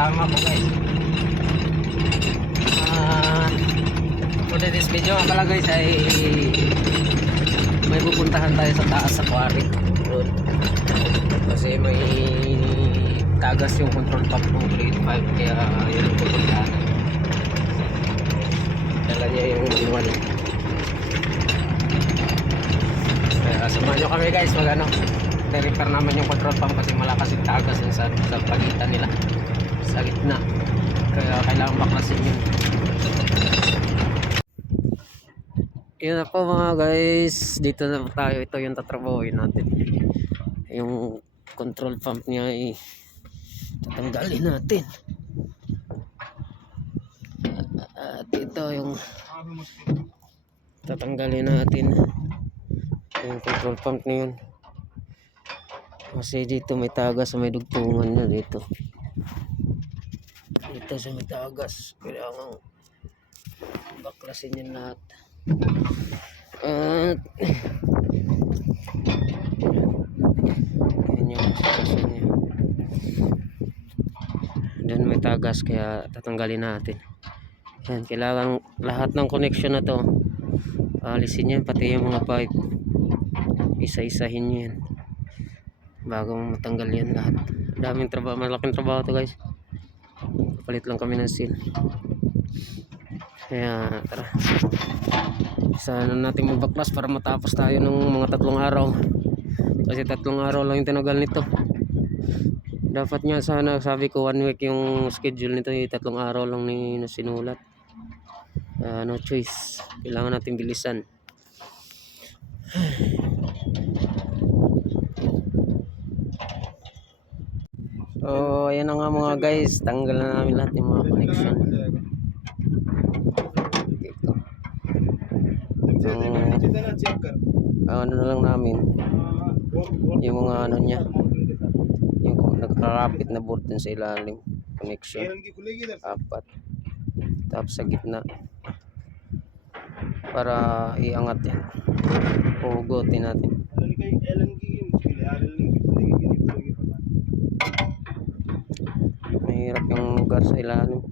kasama ko guys. For this video pala guys ay may pupuntahan tayo sa taas sa quarry road. Kasi may tagas yung control pump ng grade 5 kaya yun ang pupuntahan. Dala niya yung iwan. Kaya samahan nyo kami guys mag repair naman yung control pump kasi malakas yung tagas yung sa pagitan nila sa gitna, kaya kailangan baklasin yun. Yun na po mga guys, dito na tayo. Ito yung tatrabahoin natin, yung control pump niya ay tatanggalin natin. At ito yung tatanggalin natin yung control pump na yun. Kasi dito may tagas, may dugtungan na dito. Dito sa may tagas, kailangan baklasin yun lahat. At yun yung sitwasyon niya. Doon may tagas kaya tatanggalin natin. Yan, kailangan lahat ng connection na to alisin yan, pati yung mga pipe isa-isahin yan bago matanggal yan lahat. Daming trabaho, malaking trabaho to guys. Palit lang kami ng seal. Kaya tara, sana natin magbaklas para matapos tayo ng mga 3 araw. Kasi 3 araw lang yung tinagal nito. Dapat nga sana, sabi ko 1 week yung schedule nito, 3 araw lang ni sinulat. No choice, kailangan natin bilisan. So ayan na nga mga guys, tanggal na namin lahat yung mga connection dito. Ano na lang namin yung mga ano nya, yung nagkarapit na board dun sa ilalim, connection 4, tapos sa gitna para iangat yan, hugutin natin. Mahirap yung lugar sa ilalim.